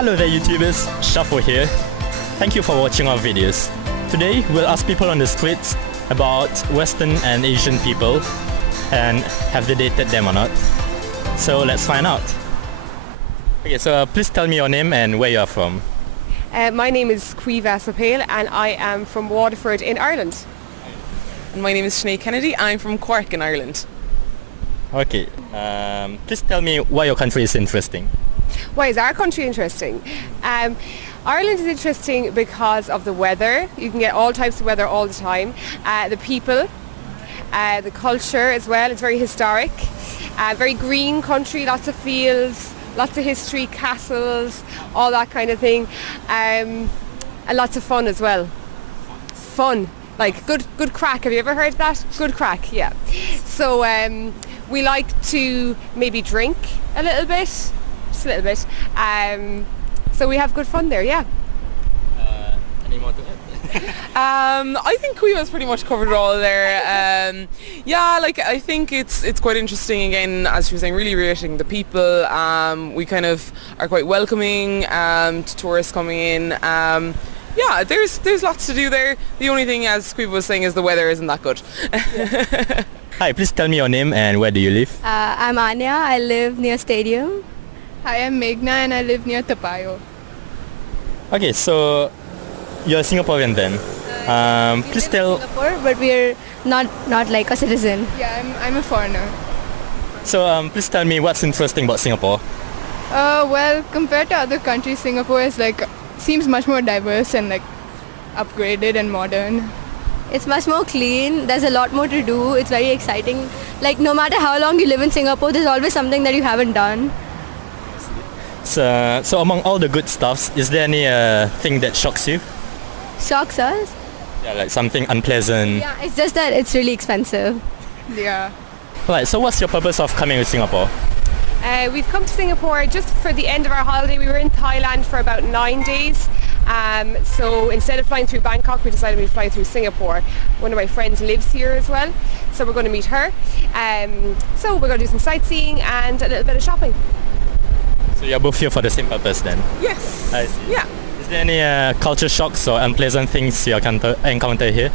Hello there YouTubers, Shuffle here. Thank you for watching our videos. Today we'll ask people on the streets about Western and Asian people and have they dated them or not. So let's find out. Okay, so please tell me your name and where you are from. My name is Caoimhe Sapale and I am from Waterford in Ireland. And my name is Sinead Kennedy. I'm from Cork in Ireland. Okay, please tell me why your country is interesting. Why is our country interesting? Ireland is interesting because of the weather. You can get all types of weather all the time. The people, the culture as well. It's very historic. Very green country, lots of fields, lots of history, castles, all that kind of thing. And lots of fun as well. Fun. Like good crack. Have you ever heard of that? Good crack, yeah. So we like to maybe drink a little bit, just a little bit. So we have good fun there, yeah. Any more to add? I think Caoimhe's pretty much covered it all there. I think it's quite interesting again, as she was saying, really reiterating the people. We kind of are quite welcoming to tourists coming in. There's lots to do there. The only thing, as Caoimhe was saying, is the weather isn't that good. Hi, please tell me your name and where do you live? I'm Anya. I live near Stadium. Hi, I'm Meghna and I live near Tapayo. Okay, so you're a Singaporean then. Please tell. Singapore, but we're not like a citizen. Yeah, I'm a foreigner. So please tell me what's interesting about Singapore. Well, compared to other countries, Singapore is seems much more diverse and upgraded and modern. It's much more clean. There's a lot more to do. It's very exciting. Like no matter how long you live in Singapore, there's always something that you haven't done. So among all the good stuffs, is there any thing that shocks you? Shocks us? Yeah, like something unpleasant. Yeah, it's just that it's really expensive. Yeah. Right, so what's your purpose of coming to Singapore? We've come to Singapore just for the end of our holiday. We were in Thailand for about 9 days. So instead of flying through Bangkok, we decided we'd fly through Singapore. One of my friends lives here as well, so we're going to meet her. So we're going to do some sightseeing and a little bit of shopping. So you're both here for the same purpose then? Yes. I see. Yeah. Is there any culture shocks or unpleasant things you encounter here?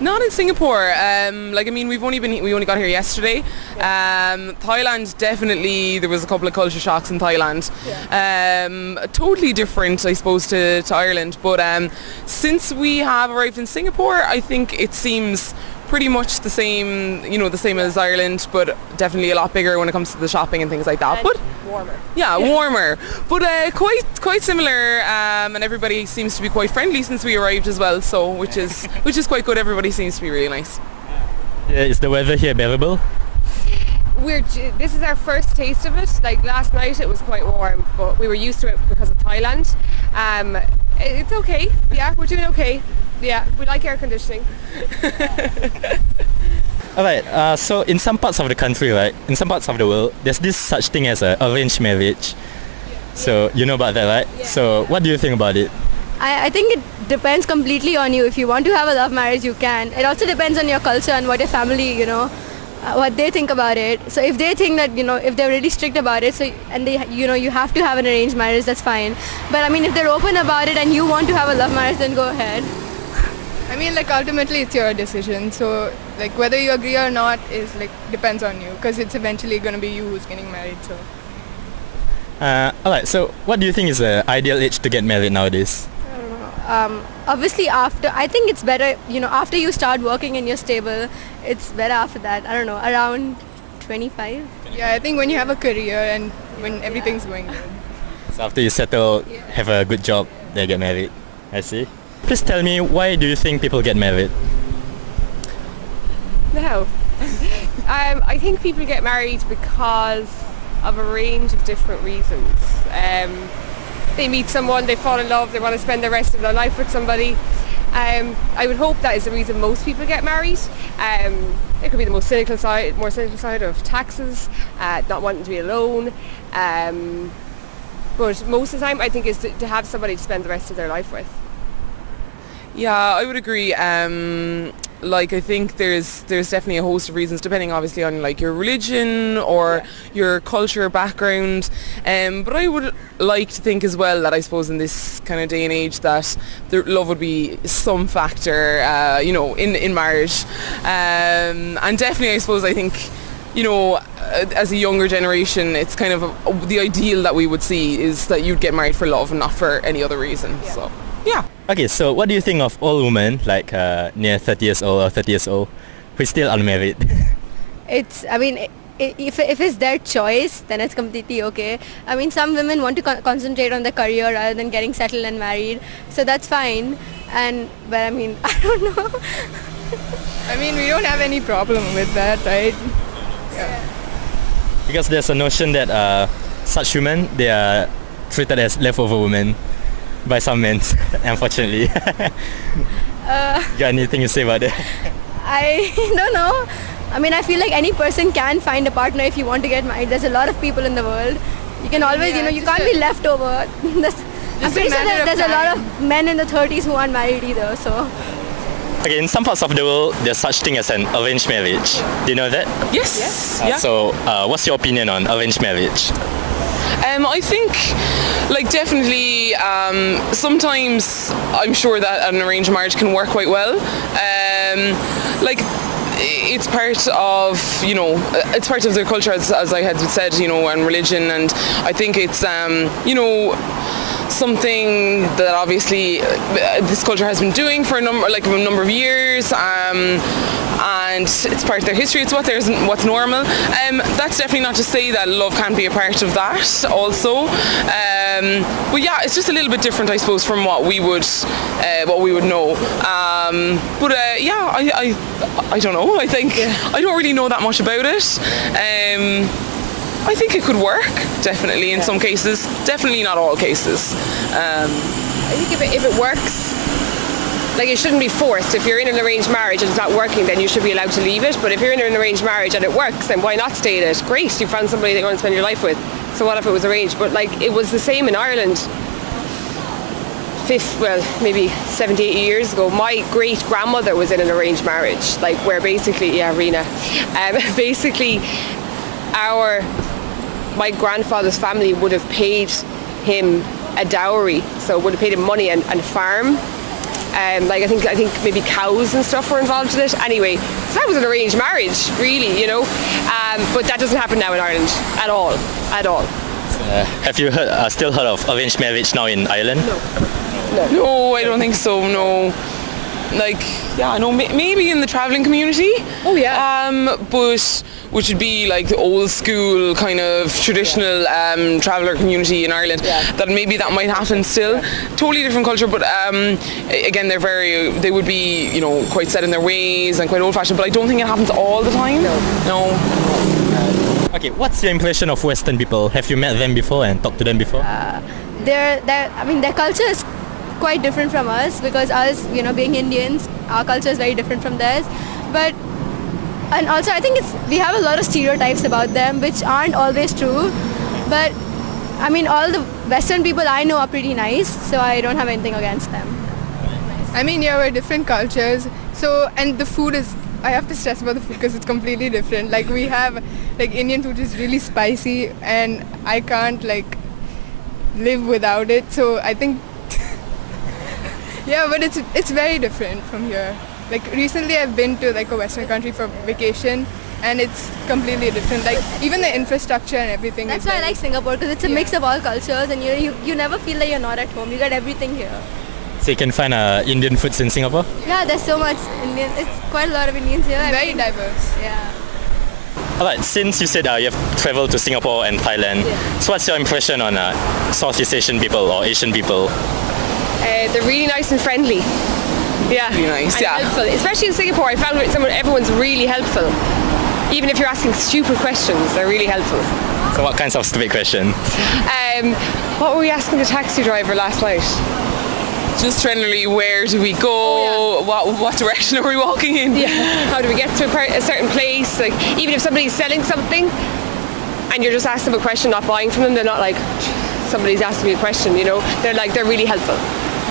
Not in Singapore. We only got here yesterday. Thailand, definitely, there was a couple of culture shocks in Thailand. Yeah. Totally different, I suppose, to Ireland. But since we have arrived in Singapore, I think it seems pretty much the same, the same as Ireland, but definitely a lot bigger when it comes to the shopping and things like that. And but warmer. Yeah, warmer. But quite similar, and everybody seems to be quite friendly since we arrived as well. So which is quite good. Everybody seems to be really nice. Is the weather here bearable? This is our first taste of it. Like last night, it was quite warm, but we were used to it because of Thailand. It's okay. Yeah, we're doing okay. Yeah, we like air conditioning. Alright, so in some parts of the country, right, in some parts of the world, there's this such thing as an arranged marriage. So you know about that, right? Yeah. So what do you think about it? I think it depends completely on you. If you want to have a love marriage, you can. It also depends on your culture and what your family, what they think about it. So if they think that, if they're really strict about it, and they, you have to have an arranged marriage, that's fine. But I mean, if they're open about it and you want to have a love marriage, then go ahead. I mean, ultimately it's your decision. So, whether you agree or not is, depends on you. Because it's eventually going to be you who's getting married, so. Alright, so what do you think is the ideal age to get married nowadays? I don't know. Obviously I think it's better, after you start working and you're stable, it's better after that. I don't know, around 25? Yeah, I think when you have a career and when everything's going good. So after you settle, have a good job, then get married. I see. Please tell me, why do you think people get married? No. I think people get married because of a range of different reasons. They meet someone, they fall in love, they want to spend the rest of their life with somebody. I would hope that is the reason most people get married. It could be the more cynical side of taxes, not wanting to be alone. But most of the time I think is to have somebody to spend the rest of their life with. Yeah, I would agree. I think there's definitely a host of reasons, depending obviously on your religion or your culture background. But I would like to think as well that I suppose in this kind of day and age that the love would be some factor, in marriage. And definitely, I suppose, I think, as a younger generation, it's kind of the ideal that we would see is that you'd get married for love and not for any other reason. Yeah. So, yeah. Okay, so what do you think of all women, like near 30 years old or 30 years old, who are still unmarried? If it's their choice, then it's completely okay. I mean, some women want to concentrate on their career rather than getting settled and married, so that's fine. But I mean, I don't know. I mean, we don't have any problem with that, right? Yeah. Because there's a notion that such women, they are treated as leftover women by some men, unfortunately. You got anything to say about that? I don't know. I mean, I feel like any person can find a partner if you want to get married. There's a lot of people in the world. You can always, you can't be left over. I'm pretty sure that there's a lot of men in the 30s who aren't married either, so. Okay, in some parts of the world, there's such thing as an arranged marriage. Do you know that? Yes. Yeah. So, what's your opinion on arranged marriage? I think, definitely, sometimes I'm sure that an arranged marriage can work quite well. It's part of, it's part of their culture, as I had said, and religion, and I think it's, something that obviously this culture has been doing for a number of years, and it's part of their history. It's what's normal. That's definitely not to say that love can't be a part of that also. But yeah, it's just a little bit different, I suppose, from what we would know. I don't know. I think I don't really know that much about it. I think it could work, definitely, in some cases. Definitely not all cases. I think if it works, it shouldn't be forced. If you're in an arranged marriage and it's not working, then you should be allowed to leave it. But if you're in an arranged marriage and it works, then why not stay in it? Great, you found somebody that you want to spend your life with. So what if it was arranged? But it was the same in Ireland. Maybe 70, 80 years ago, my great-grandmother was in an arranged marriage, where basically, Rena, basically my grandfather's family would have paid him a dowry, so would have paid him money and a farm. I think maybe cows and stuff were involved in it. Anyway, so that was an arranged marriage, really, but that doesn't happen now in Ireland at all. Have you still heard of arranged marriage now in Ireland? No, I don't think so, no. Maybe in the travelling community. Oh, yeah. But which would be the old school kind of traditional traveller community in Ireland. Yeah. That might happen still. Yeah. Totally different culture, but again, they would be, quite set in their ways and quite old-fashioned, but I don't think it happens all the time. No. Okay, what's your impression of Western people? Have you met them before and talked to them before? Their culture is quite different from us, because us, being Indians, our culture is very different from theirs. And also I think we have a lot of stereotypes about them which aren't always true. But I mean, all the Western people I know are pretty nice, so I don't have anything against them. I mean, we're different cultures. So, and the food is, I have to stress about the food because it's completely different. We have, Indian food is really spicy and I can't, live without it. So I think, yeah, but it's very different from here. Recently I've been to, a Western country for vacation, and it's completely different. Even the infrastructure and everything. That's why I like Singapore, because it's a mix of all cultures, and you never feel like you're not at home. You got everything here. So you can find Indian foods in Singapore? Yeah, there's so much Indian. It's quite a lot of Indians here. Very diverse. Yeah. Alright, since you said you have traveled to Singapore and Thailand, so what's your impression on Southeast Asian people or Asian people? They're really nice and friendly. Yeah. Really nice, and helpful. Especially in Singapore, I found everyone's really helpful. Even if you're asking stupid questions, they're really helpful. So what kinds of stupid questions? What were we asking the taxi driver last night? Just generally, where do we go? What direction are we walking in? Yeah. How do we get to a certain place? Even if somebody's selling something and you're just asking them a question, not buying from them, they're not somebody's asking me a question, they're really helpful.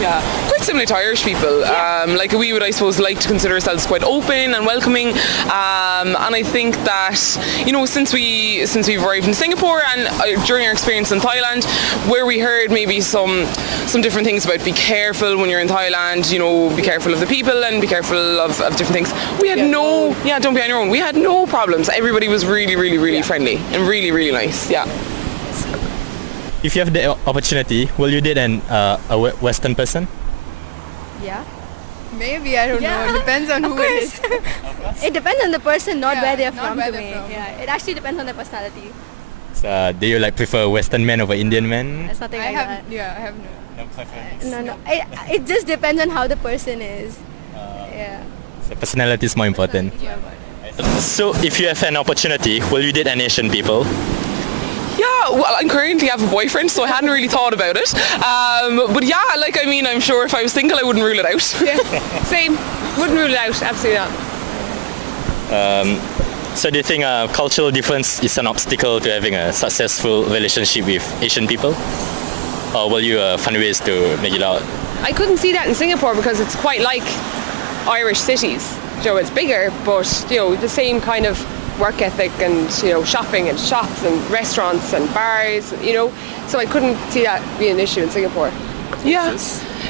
Yeah, quite similar to Irish people. Like we would, I suppose, like to consider ourselves quite open and welcoming. And I think that, you know, since we've arrived in Singapore and during our experience in Thailand, where we heard maybe some different things about be careful when you're in Thailand, you know, be careful of the people and be careful of different things. We had don't be on your own. We had no problems. Everybody was really, really, really friendly and really, really nice. Yeah. If you have the opportunity, will you date a Western person? Yeah. Maybe, I don't know. It depends on who it is. It depends on the person, not Yeah, where they're not from where to they're me. from. Yeah, it actually depends on their personality. So, do you like prefer Western men over Indian men? It's nothing I like have, that. yeah, I have no. No preference. No. It just depends on how the person is. Yeah. So personality is more important. Yeah. So, if you have an opportunity, will you date an Asian people? Yeah, well, I currently have a boyfriend, so I hadn't really thought about it. But yeah, like, I mean, I'm sure if I was single, I wouldn't rule it out. Yeah, same. Wouldn't rule it out, absolutely not. So, do you think cultural difference is an obstacle to having a successful relationship with Asian people? Or will you find ways to make it out? I couldn't see that in Singapore because it's quite like Irish cities. You know, it's bigger, but you know, the same kind of work ethic and, you know, shopping and shops and restaurants and bars, you know. So I couldn't see that being an issue in Singapore. Yeah.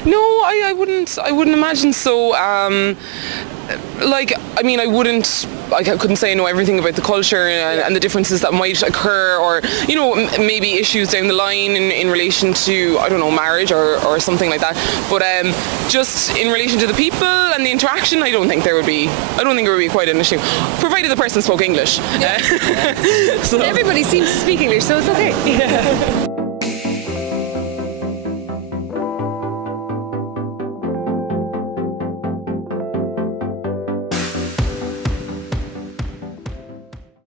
No, I wouldn't imagine so. Like, I mean, I couldn't say I know everything about the culture and the differences that might occur, or, you know, maybe issues down the line in relation to, I don't know, marriage or something like that. But just in relation to the people and the interaction, I don't think it would be quite an issue, provided the person spoke English. Everybody seems to speak English, so it's okay.